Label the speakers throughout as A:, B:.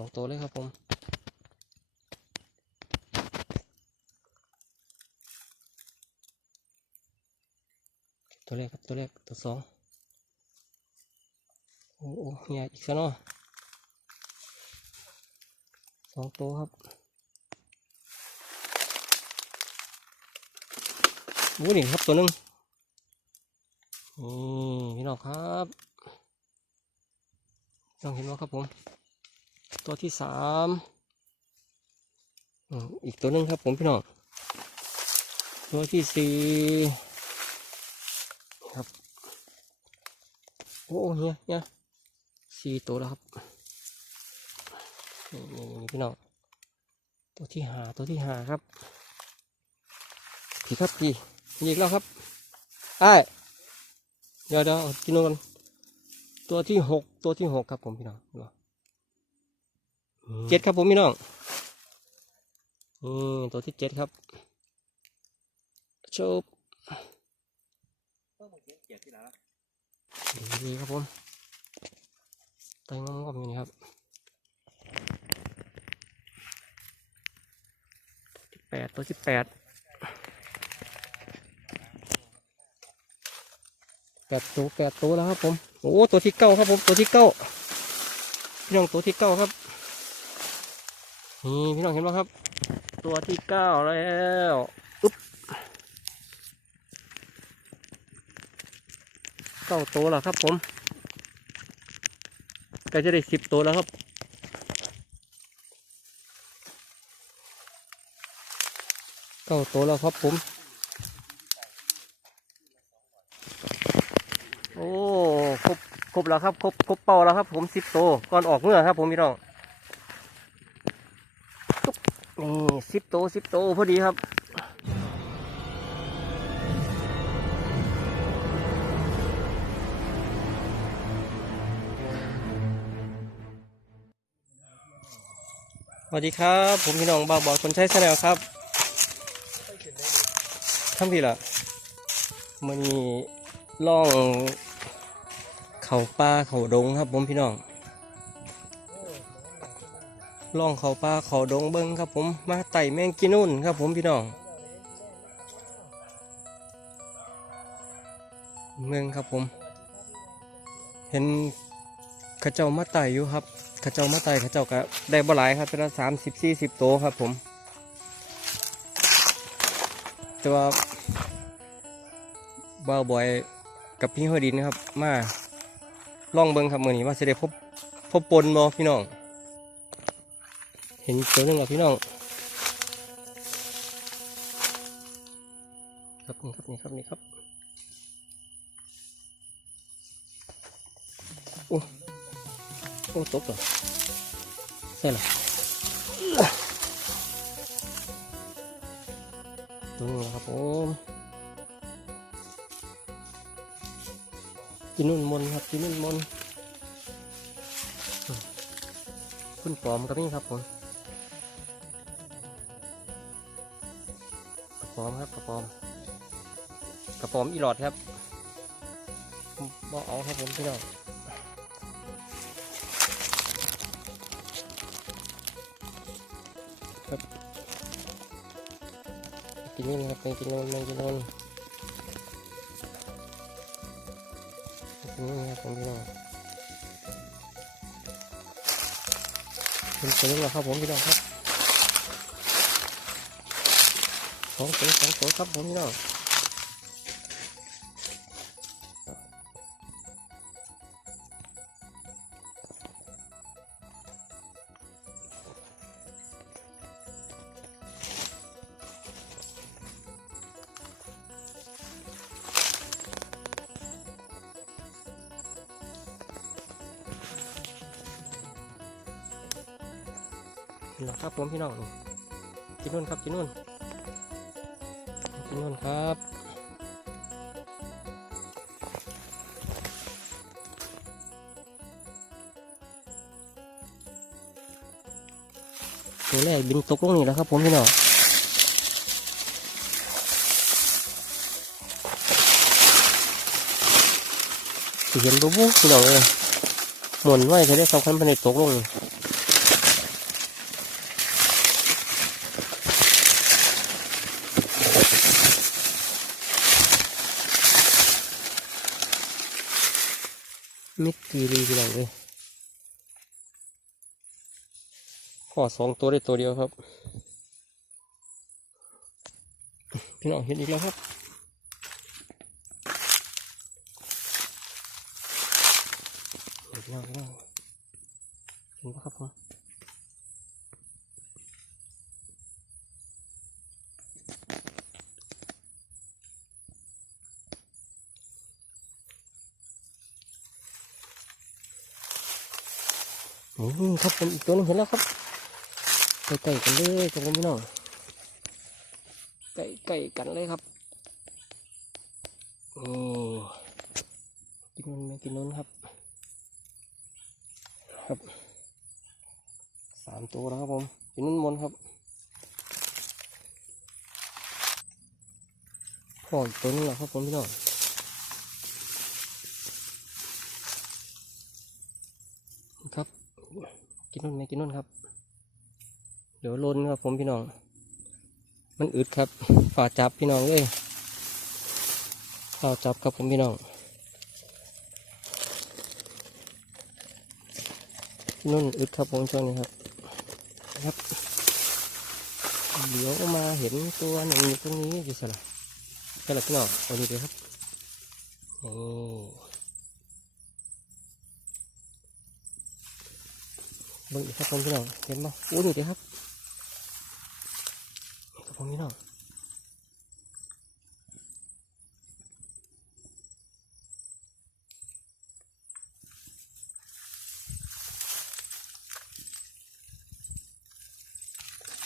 A: องตัวเลยครับผมตัวแรกครับตัวแรกตัวสองโอ้โหเนี่ยอีกซะเนาะสองตัวครับโอ้นี่ครับตัวหนึงนี่พี่น้องครับต้องเห็นว่าครับผม ตัวที่สามอีกตัวนึงครับผมพี่น้องตัวที่สี่ครับโอ้เนี่ยเนี่ยสี่ตัวแล้วครับนี่นี่นี่พี่น้องตัวที่หาตัวที่หาครับพี่ครับพี่มีอีกแล้วครับไอ้ยเดี๋ยวเดี๋ยวกินนกันตัวที่หกตัวที่หกครับผมพี่น้อง เจ็ดครับผมพี่น้องนี่ตัวที่เจ็ดครับชบดีครับผมไตงอมๆอยู่นี่ครับที่แปดตัวที่แปดแปดตัวแปดตัวแล้วครับผม โอ้ตัวที่เก้าครับผมตัวที่เก้าพี่น้องตัวที่เก้าครับ นี่พี่น้องเห็นไหมครับ ตัวที่เก้าแล้วอุ๊บเก้าตัวแล้วครับผมก็จะได้สิบตัวแล้วครับเก้าตัวแล้วครับผม โอ้ ครบ ครบแล้วครับ ครบ ครบเป้าแล้วครับผมสิบตัวก่อนออกเมื่อครับผมพี่น้องตุ๊บนี่ สิบตัวสิบตัวพอดีครับสวัสดีครับ ผมพี่น้องบ่าวบอคนใช้แนลครับท่านพี่ล่ะมันนี้ล่องเขาป่าเขาดงครับผมพี่น้อง ล่องเขาป่าเขาดงเบิ้งครับผมมาไต่แมงกินนุ่นครับผมพี่น้องเมืองครับผม เห็นข้าเจ้ามาไต่อยู่ครับข้าเจ้ามาไต่ข้าเจ้าก็ได้บ่หลายครับเป็นละสามสิบสี่สิบโตวครับผม แต่ว่าบ่าวบอยกับพี่หัวดินะครับ มาล่องเบิงครับมือนี้ว่าจะได้พบพบปนบ่พี่น้อง เห็นตัวหนึงแล้วพี่น้องครับนี่ครับนี่ครับนี่ครับโอ้โอ้ตกเหรอใช่หรอตัวนี้นะครับผมกินนุ่นมนครับกินนุ่นมนคุณปอมก็มีครับผม มครับกระปอมกระปอมอีหลอดครับบ่เอาครับผมพี่น้องกินนี่นะครับไปกินโน่นไปกินโน่นกินนี่นะครับผมพี่น้องเป็นตัวนี้นะครับผมพี่น้องครับ สองตัวสองตัวครับผมพี่น้องนะครับผมพี่น้องนี่กินนู่นครับกินนู่น นู่นครับตัวแรกบินตกลงนี่แล้วครับผมพี่น้องเห็นตัวบุพี่น้องเลยหมุนไว้จะได้สองพันพันตกลง กีรีที่หลังเลยข้อสองตัวได้ตัวเดียวครับ พี่น้องเห็นอีกแล้วครับ นี่ครับผมอีกตัวนึงเห็นแล้วครับใกล้ๆกันเลยครับผมพี่น้องใกล้ๆกันเลยครับโอ้กินนนไหมกินนู้นครับครับสามตัวแล้วครับผมกินนู้นมนครับพ่ออีกตัวนึงแล้วครับผมพี่น้องครับ กินนนไหมกินนนครับ เดี๋ยวลนครับผมพี่น้อง มันอึดครับฝ่าจับพี่น้องเลยฝ่าจับครับผมพี่น้องนุ่นอึดครับผมช่วงนี้ครับ ครับ เดี๋ยวมาเห็นตัวหนึ่งอยู่ตรงนี้อยู่สละแค่ละพี่น้องเอาดีเลยครับนี่ บิ่งอีกครับผมพี่น้องเห็นไหมอู้นี่เดียวครับครับผมพี่น้อง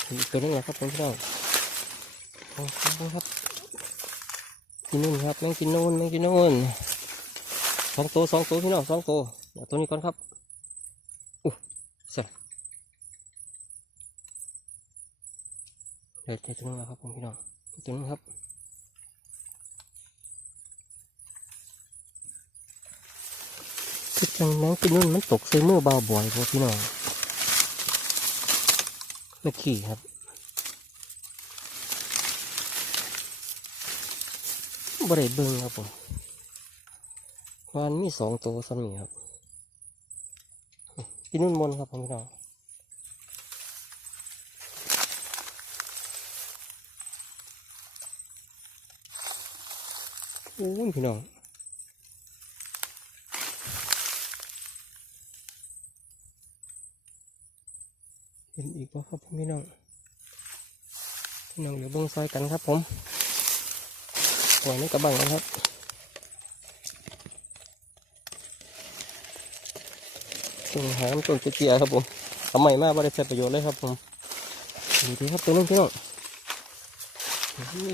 A: เห็นอีกตัวนึงแล้วครับผมพี่น้องโอ้โหครับกินนู่นครับแม่งกินนู่นแม่งกินนู่นสองตัวสองตัวพี่น้องสองตัวตัวนี้ก่อนครับ เดี๋ยวตัวนึงแล้วครับผมพี่น้องตัวนึงครับคือจังแมงกินนู่นมันตกใส่มือเบาบ่อยพวกพี่น้องไม่ขี่ครับบริเบิงครับผมวานมีสองตัวซ้ำนี่ครับกินนุ่นมนครับผมพี่น้อง อ้ยพี่น้องเห็นอีกว่าครับพี่น้องพี่น้องเดี๋ยวเบิ้งซอยกันครับผมปล่อยในกระบังนะครับต้นหามต้นเตี้ยๆครับผมทำใหม่มากไม่ได้ใช้ประโยชน์เลยครับผมดีดีครับตัวนึงพี่น้อง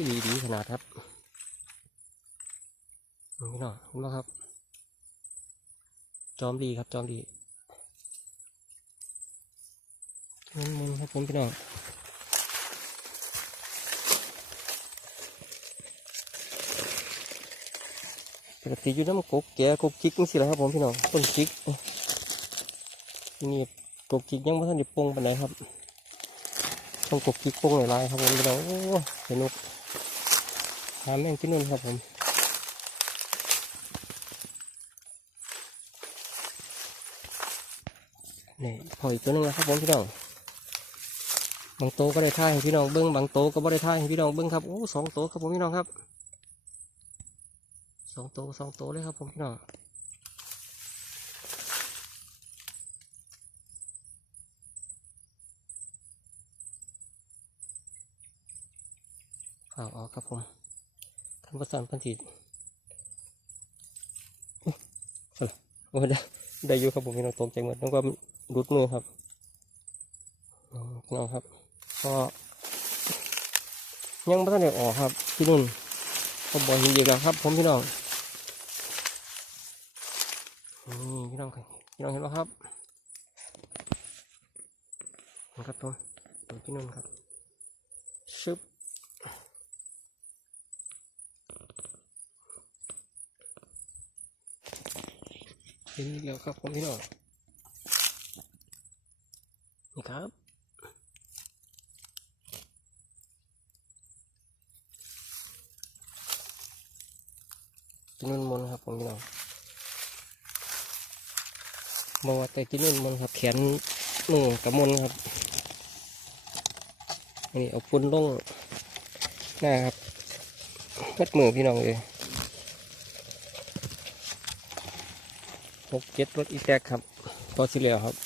A: ดีดีขนาดครับ พี่น้องเห็นไหมครับ จอมดีครับจอมดีมันมันๆครับผมพี่น้องปกติอยู่น้ำกกแก่กกจิกนี่สิแหละครับผมพี่น้องต้นจิกนี่กบจิกยังไม่ทันได้ปงไปไหนครับต้องกบจิกปงหลายๆครับผมพี่น้องโอ้สนุกหาแม่งกินนู่นครับผม นี่พออีกตัวหนึงนะครับผมพี่น้องบางโตก็ได้ท่ายให้พี่น้องเบิ้งบางโตก็บ่ได้ท่ายให้พี่น้องเบิ้งครับโอ้สองโตครับผมพี่น้องครับสองโตสองโตเลยครับผมพี่น้องข่าวออกครับผมท่านประสานพันธีโอ้ได้ได้อยู่ครับผมพี่น้องตกใจหมดน้องก็ รุดมือครับน้องครับก็ยังไม่ทันได้ออกครับพี่นุ่นเขาบอกเห็นดีแล้วครับ ผมพี่น้องนี่พี่น้องพี่น้องเห็นไหมครับนี่ครับผมตัวพี่นุ่นครับชึบเห็นอีกแล้วครับผมพี่น้อง นี่ครับ กินนุ่นมนครับผมพี่น้องบอกว่าแต่กินนุ่นมนครับ แขนมือกับมนครับนนี้เอาพุ่นลงหน้าครับมัดมือพี่น้องเลยหกเจ็ดรถอีแตกครับพอสิเหลียวครับ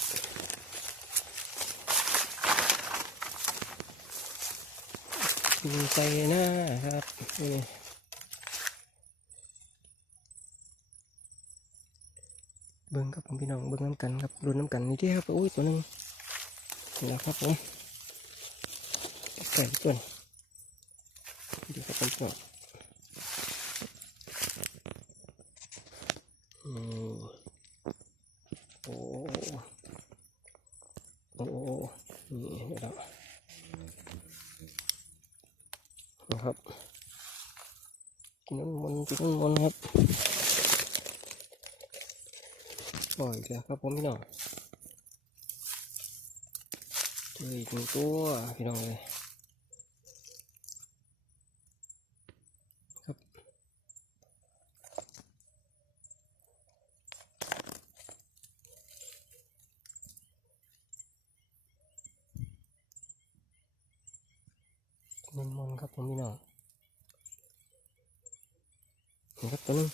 A: มีใจหน้าครับนี่เบิ้งครับผมพี่น้องเบิ้งน้ำกันครับรุนน้ำกันนี่ที่ครับโอ้ยตัวหนึงนี่แหละครับผมไก่ตัวนี้ดีครับผมพี่น้องอืมโอ้โอ้นี่เดี๋ยวแล้วนะครับกินน้ำมันต์กินน้ำมันต์ครับปล่อย แล้วครับผมพี่น้องเจออีกหนึ่งตัวพี่น้องเลยครับกินมันครับผมพี่น้องนี่ครับตัวนึง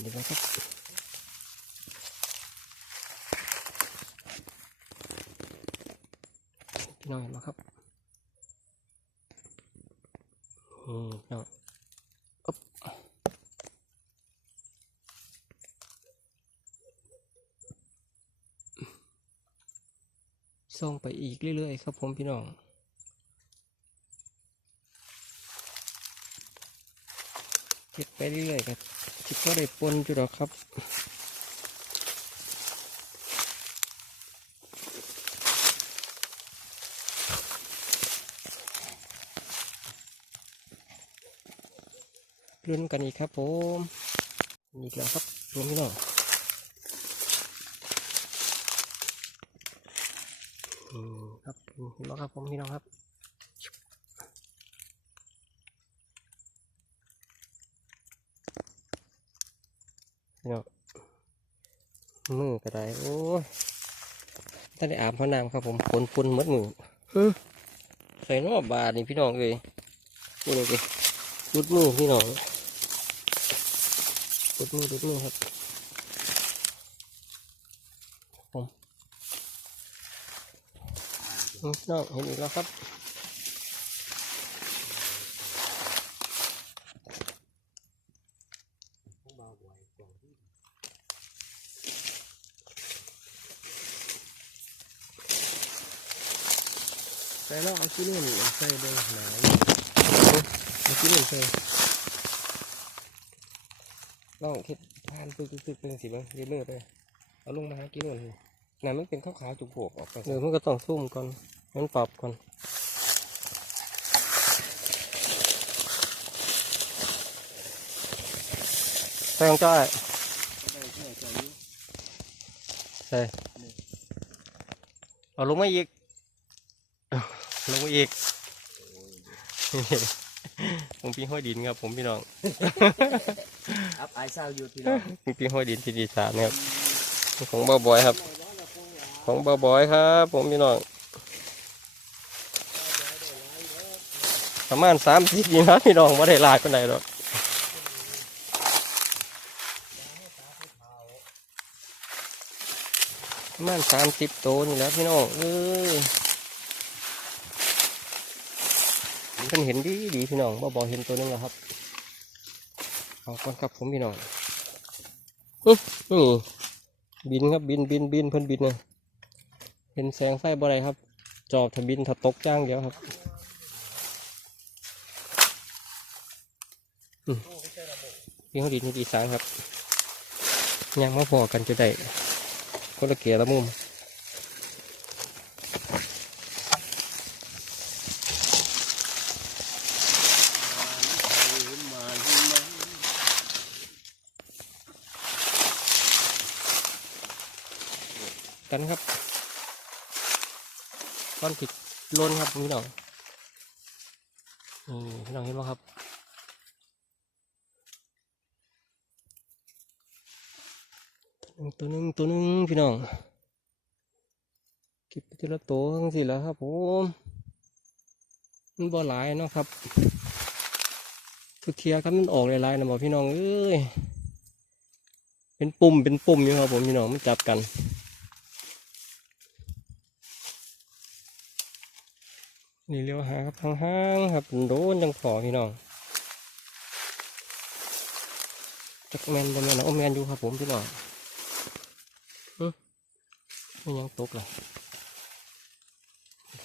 A: เดี๋ยวครับ พี่น้องเห็นไหมครับอืมพี่น้องอ๊บส่งไปอี กเรื่อยๆครับผมพี่น้องเก็บไปเรื่อยๆครับคิดว่าได้ปนจุดหรอกครับรุ่นกันอีกครับผมอีกแล้วครับรวมพี่น้องอืม เห็นไหมครับผมพี่น้องครับพี่น้องมือกระไดโอ้ยถ้าได้อาบพระนามครับผมฝนฝุ่นหมดมือฮึใส่นอกบาทนี่พี่น้องเลยนี่เลยดุดมือพี่น้องดุดมือดุดมือครับผมอืม น้องเห็นอีกแล้วครับใส่แล้วเอาขี้นุ่นใส่เบงหนาเอาขี้นุ่นใส่ลองคิดทานตึกตึกเป็นสิบ้างยืดมือไปเอาลงมาหากินหน่อยนั่นมันเป็นข้าวขาวจุกโผกออกไปเดี๋ยวมันก็ต้องซุ่มก่อน มันปรับก่อนใส่ของจ้อยใส่เอาลงมาอีก ลงมาอีกผมพี่ห้อยดินครับ ผมพี่น้อง
B: อัพไอซาวยูทีน้อง
A: มีพี่ห้อยดินที่ดีสานครับ ของบ่าวบอยครับ ของบ่าวบอยครับ ผมพี่น้อง ประมาณสามสิบนี่นะพี่น้องว่าได้ลายคนใดหรอกประมาณสามสิบโตวนี่แล้วพี่น้องเอ้ยเพิ่นเห็นดีดีพี่น้องบ่าบอยเห็นตัวนึงแล้วครับเอาก่อนครับผมพี่น้องอื้อนี่บินครับบินบินบินเพิ่นบินนะเห็นแสงไฟบ่ไรครับ จอบถ้าบินถ้าตกจ้างเดียวครับอืม พี่เขาดินที่ดีสานครับยังมาพอกันจะได้คนละเกียร์ละมุมกันครับก้อนผิดล้นครับพี่น้องนี่พี่น้องเห็นไหมครับ ตัวหนึ่งตัวหนึ่งพี่น้องเก็บไปทีละตัวทั้งสิแล้วครับผมมันบ่หลายเนาะครับทุกเทียครับมันออกหลายๆนะบอกพี่น้องเอ้ยเป็นปุ่มเป็นปุ่มอยู่ครับผมพี่น้องมันจับกันนี่เลี้ยวหาครับทางห่างครับโดนจังพอพี่น้องจักแมนบ่แมนนะโอแมนอยู่ครับผมพี่น้อง ม่ยังตกเลย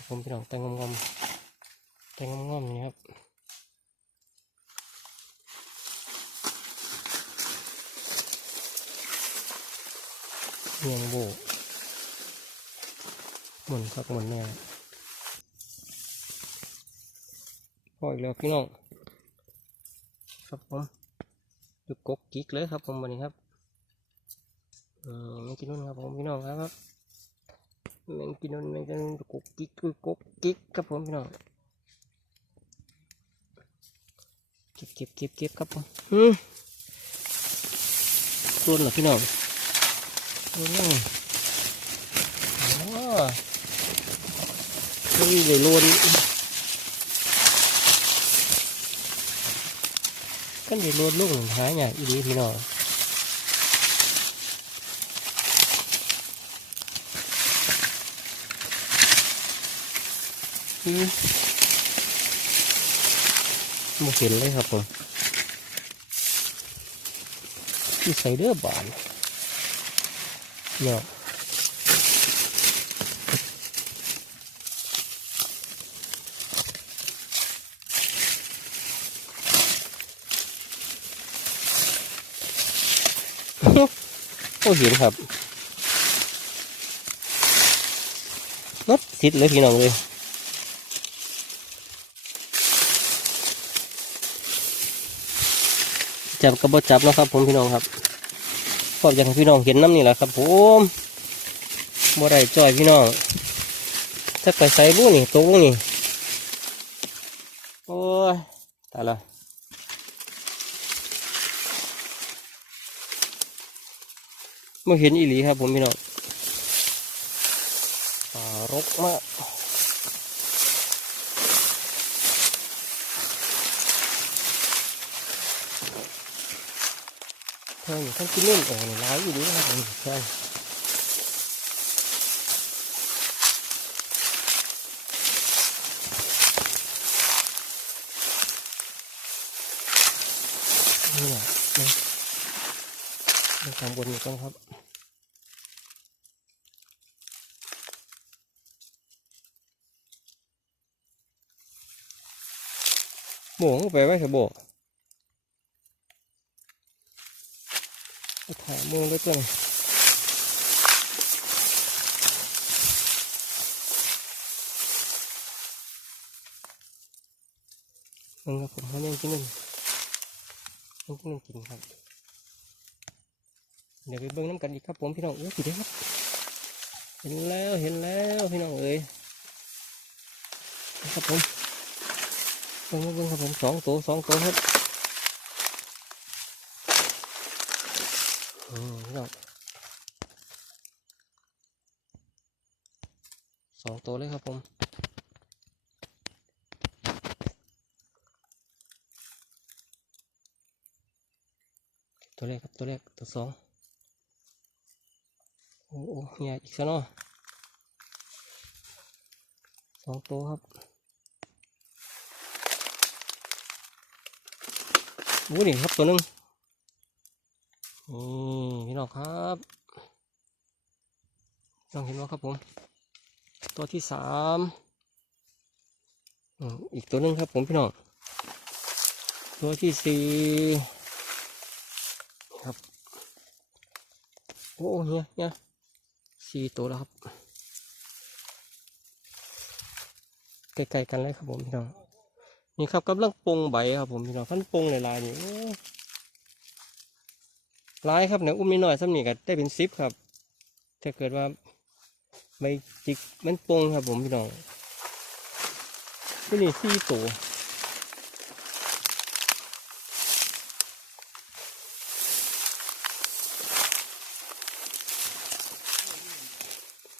A: ผมพี่น้องแต่งงอมๆแต่งงอมๆนี่ครับเมียงโบหมุนครับหมุนเนี่ยพออีกแล้วพี่น้องครับผมอยู่กกกิกเลยครับผมวันนี้ครับอืมไม่กินนู่นครับผมพี่น้องครับ แมงกินนู่นแมงกินนู่นกกกิกคือกกกิกครับผมพี่น้องเก็บเก็บเก็บเก็บครับผมอืมส่วนเหรอพี่น้องส่วนนี่อ๋อนี่เลยโลนกันเดี๋ยวรถลูกหายอย่างอีดีพี่น้อง มไม่เห็นเลยครับผมที่ใส่เด้อบานเนาะโอ้เห็นครับรถติดเลยพี่น้องเลย จับกระบอจับนะครับ ผมพี่น้องครับพออยากให้พี่น้องเห็นน้ำนี่แหละครับ ผมบ่ได้จ่อยพี่น้องถ้าไปใส่บุ้นี่ตกลงนี่โอ้ยตายละไม่เห็นอีหลีครับผมพี่น้องป่ารกมาก เพิ่ท่านกินเล่นโอ้นี่ร้ายอยู่ดีนะครับผมใช่นี่แหละนะในข้างบนนี่ต้องครับโบงไปไว้เถอะโบไปายมือด้วยกันมึงครับผมเขายังกินนึงยังกินนึงกินครับ เดี๋ยวไปเบิ่งน้ำกันอีกครับผมพี่น้องเอ้ยสิครับ เห็นแล้วเห็นแล้วพี่น้องเอ้ยครับผมเบิ่งเบิ่งครับผมสองตัวสองตัวครับ อืมพี่น้องสองตัวเลยครับผมตัวแรกครับตัวแรกตัวสองโอ้โหใหญ่อีกซะเนาะสองตัวครับโอ้นี่ครับตัวหนึง นี่พี่น้องครับน้องเห็นว่าครับผม ตัวที่สามอีกตัวหนึงครับผมพี่น้อง ตัวที่สี่ครับ โอ้เนี่ยเนี่ยสี่ตัวแล้วครับใกล้ๆกันเลยครับผมพี่น้อง นี่ครับกำลังปงใบครับผมพี่น้องขั้นปงหลายๆนี่ โอ้หลายครับเนี่ยอุ้มนิดหน่อยซ้ำนี่ก็ได้เป็นซิปครับ ถ้าเกิดว่าใบจิกมันปงครับผมพี่น้องที่นี่สี่ตัว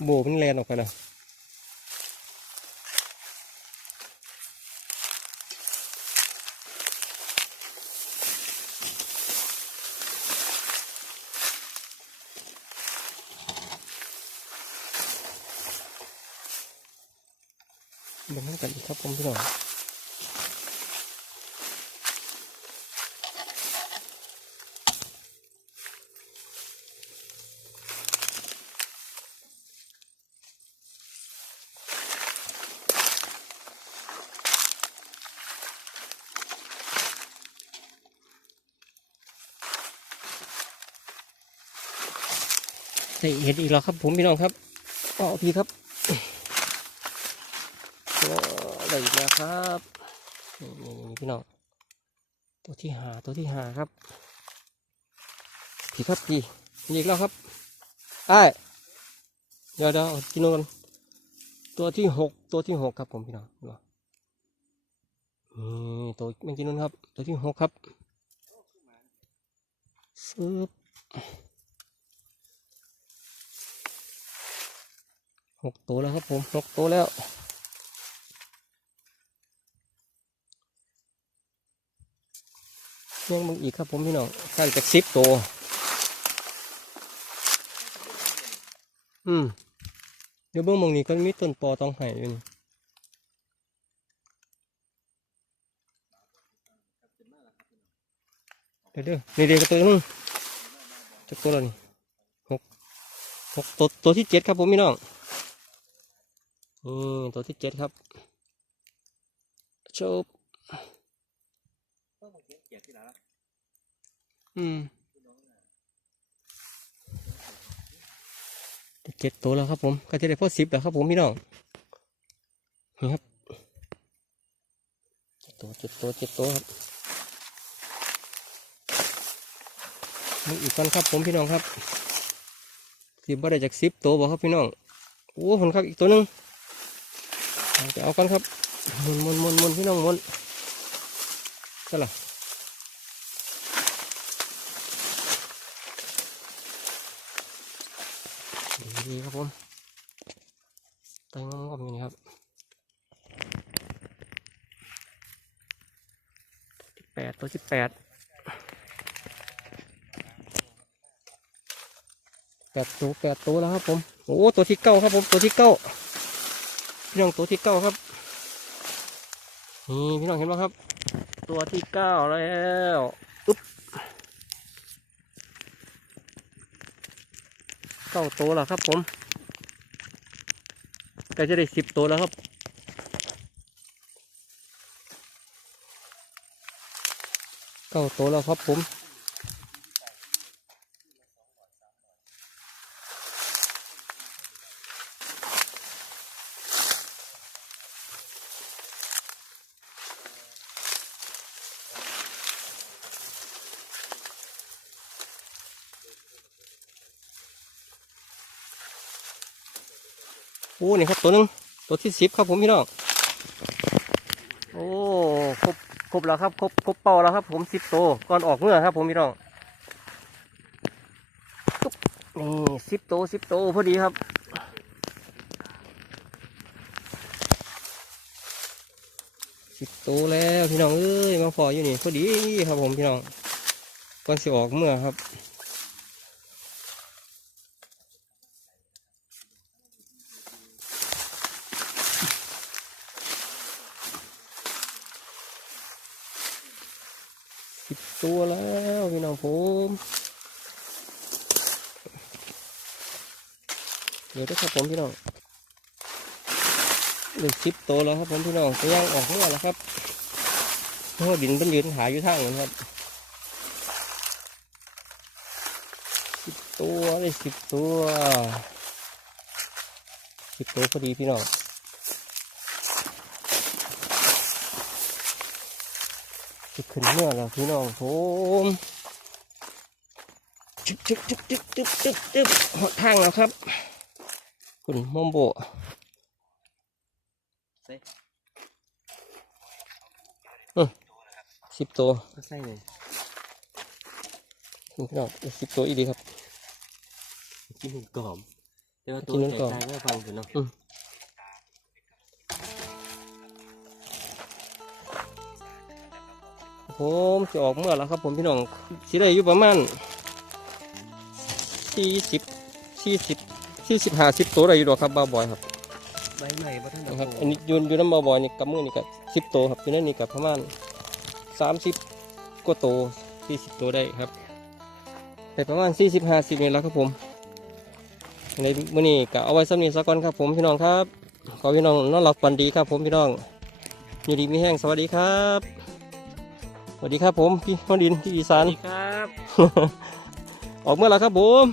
A: โบมันแลนออกไปแล้ว เบิ่งกันอีกครับผมพี่น้องเห็ดอีกแล้วครับผมพี่น้องครับอ๋อพี่ครับ ก็ ครับนี่นี่นี่พี่น้องตัวที่หาตัวที่หาครับพี่ครับพี่มีอีกแล้วครับไอ้ายเดี๋ยวเดี๋ยวเอากินนกันตัวที่หกตัวที่หกครับผมพี่น้องนี่ตัวไม่กินนนครับ ตัวที่หกครับซึบหกตัวแล้วครับผมหกตัวแล้ว ยังมึงอีกครับผมพี่น้องใส่จากสิบตัวอืมเดี๋ยวเบื้องมองนี้ก็มีต้นปอตองไห้อยู่นี่เดี๋ยวเดี๋ยวนี่เดี๋ยวตัวนึงจักตัวแล้วนี่หกหกตัวตัวที่เจ็ดครับผมพี่น้องนี่ตัวที่เจ็ดครับโชบ อืมเจ็ดตัวแล้วครับผมก็จะได้พอสิบแล้วครับผมพี่น้องนี่ครับเจ็ดตัวเจ็ดตัวเจ็ดตัวครับมีอีกกันครับผมพี่น้องครับสิบบ่ได้จากสิบตัวบ่ครับพี่น้องโอ้ผลครับอีกตัวหนึงจะเอากันครับมุนมุนมุนมุนพี่น้องมุน ก็ล่ะดีครับผมไตงอมอย่างนี้ครับแปดตัวที่แปดแปดตัวแปดตัวแล้วครับผม โอ้ตัวที่เก้าครับผมตัวที่เก้าพี่น้องตัวที่เก้าครับนี่พี่น้องเห็นไหมครับ ตัวที่เก้าแล้วอุ๊บเก้าตัวแล้วครับผมก็จะได้สิบตัวแล้วครับเก้าตัวแล้วครับผม อ้นี่ครับตัวหนึงตัวที่สิบครับผมพี่น้องโอ้ครบครบแล้วครับครบครบเป่าแล้วครับผมสิบตัวก่อนออกเมื่อครับ ผมพี่น้องตุ๊บนี่สิบตัวสิบตัวพอดีครับสิบตัวแล้วพี่น้องเอ้ยมาพออยู่นี่พอดีครับผมพี่น้องก่อนสิออกเมื่อครับ ตัวแล้วพี่น้องผมเดี๋ยวนะครับผมพี่น้องหนึ่งสิบตัวแล้วครับผมพี่น้องตัวย่างออกเมื่อแล้วครับเพราะว่าดินเป็นยืนหาอยู่ทางนั้นครับสิบตัวได้สิบตัวสิบตัวพอดีพี่น้อง จะขึ้นเมื่อแล้วพี่น้องผมจึ๊บจึ๊บจึ๊บจึ๊บจึ๊บจึ๊บจึ๊บหอดทางแล้วครับคุณมอมโบ
B: ใส่
A: สิบตัว
B: ก็ใส่เลย
A: พี่น้องสิบตัวอีดีครับ
B: กินหนึ่งกล่อมแต่ว่าตัว
A: กินหนึ่งกล่อม
B: ใจๆก็ฟังอยู่เนาะ
A: ผมจะออกเมื่อแล้วครับผมพี่น้องสิได้อยู่ประมาณสี่สิบสี่สิบสี่สิบห้าสิบตัวได้อยู่หรอกครับบ้าวบอยครับ
B: บใบใหม่บ่ท่าน
A: นะครับอันนี้อยูนยูน้ำบอบอนี่กับมือนี่กับสิบโตวครับอยู่นั่นนี่กับประมาณสามสิบกว่าโตสี่สิบตัวได้ครับแต่ประมาณสี่สิบห้าสิบนี่แหล้วครับผมในมื้อนี้ก็เอาไว้สำนีสักก่อนครับผมพี่น้องครับขอพี่น้องนอนหลับฝันดีครับผมพี่น้องอยู่ดีมีแห้งสวัสดีครับส วัสดีครับผมพี่นดินพี่อีสาน
B: ครับ
A: ออกเมื่อไหร่ครับผม